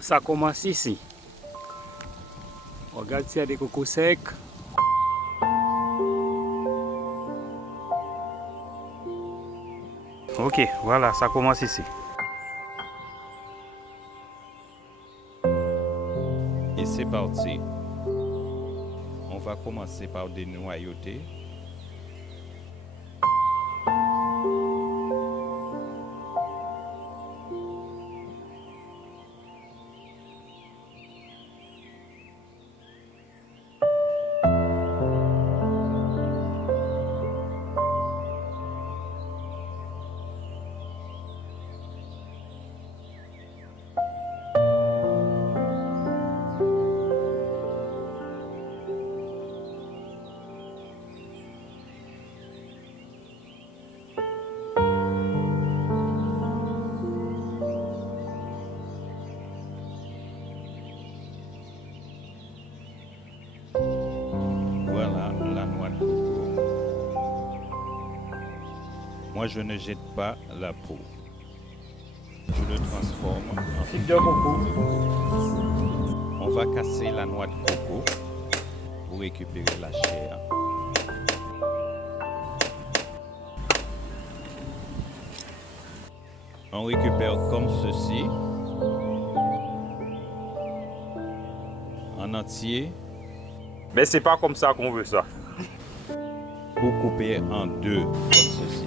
Ça commence ici. Regarde s'il y a des cocos secs. Ok, voilà, ça commence ici. Et c'est parti. On va commencer par dénoyauter. Voilà la noix de coco. Moi, je ne jette pas la peau. Je le transforme en Figue de coco. On va casser la noix de coco pour récupérer la chair. On récupère comme ceci, en entier, Mais c'est pas comme ça qu'on veut ça. ou couper en deux, comme ceci.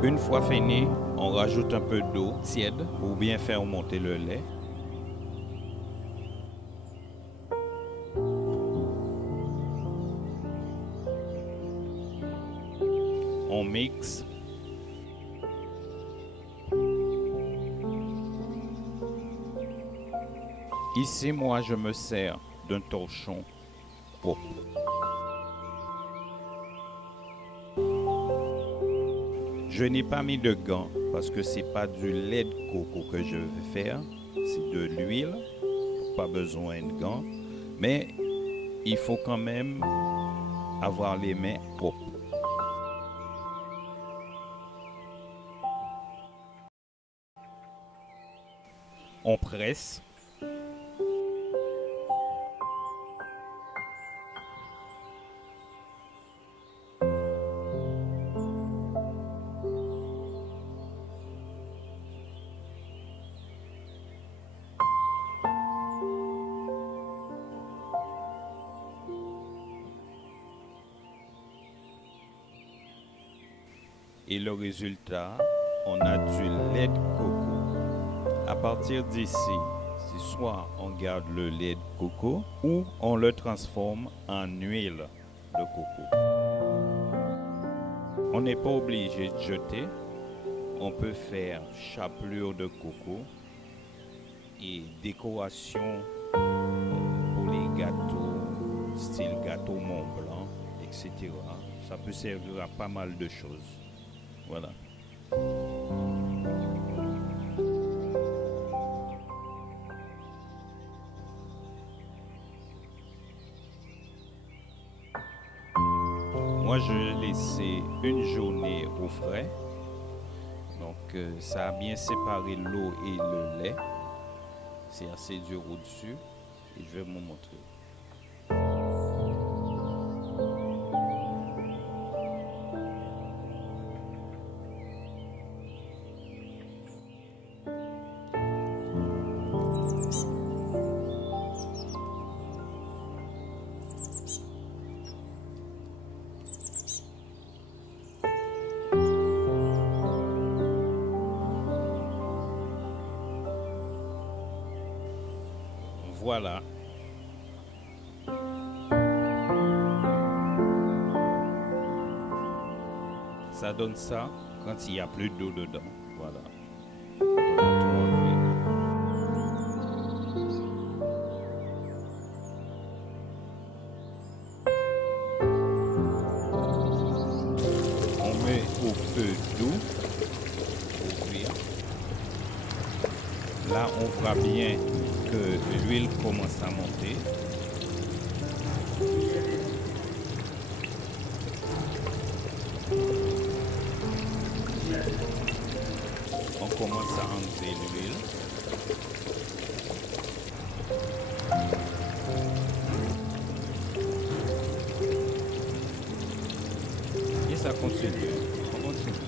Une fois fini, on rajoute un peu d'eau tiède pour bien faire monter le lait. On mixe. Ici, moi, je me sers d'un torchon propre. Je n'ai pas mis de gants parce que c'est pas du lait de coco que je vais faire, c'est de l'huile, pas besoin de gants, mais il faut quand même avoir les mains propres. On presse. Et le résultat, on a du lait de coco. À partir d'ici, c'est soit on garde le lait de coco ou on le transforme en huile de coco. On n'est pas obligé de jeter. On peut faire chapelure de coco et décoration pour les gâteaux, style gâteau Mont Blanc, etc. Ça peut servir à pas mal de choses. Voilà. Moi, je l'ai laissé une journée au frais. Donc, ça a bien séparé l'eau et le lait. C'est assez dur au-dessus. Et je vais vous montrer. Voilà. Ça donne ça. quand il n'y a plus d'eau dedans. Voilà. Quand on a tout enlevé. On met au feu doux pour cuire. Là, on voit bien que l'huile commence à monter. On commence à enlever l'huile. Et ça continue. On continue.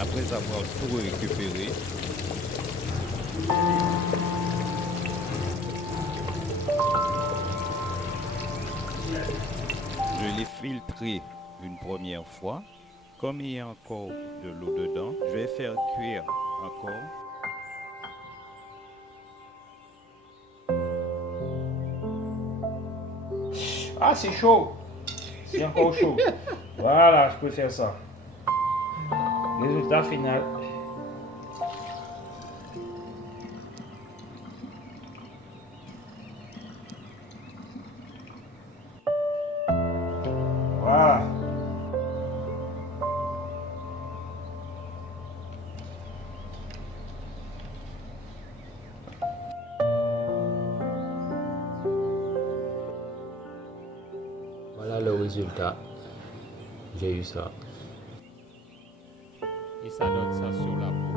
Après avoir tout récupéré, je l'ai filtré une première fois. Comme il y a encore de l'eau dedans, je vais faire cuire encore. Ah, c'est chaud. C'est encore chaud. Voilà, je peux faire ça. Résultat final. Voilà. Voilà le résultat. J'ai eu ça. Et ça donne ça sur la peau.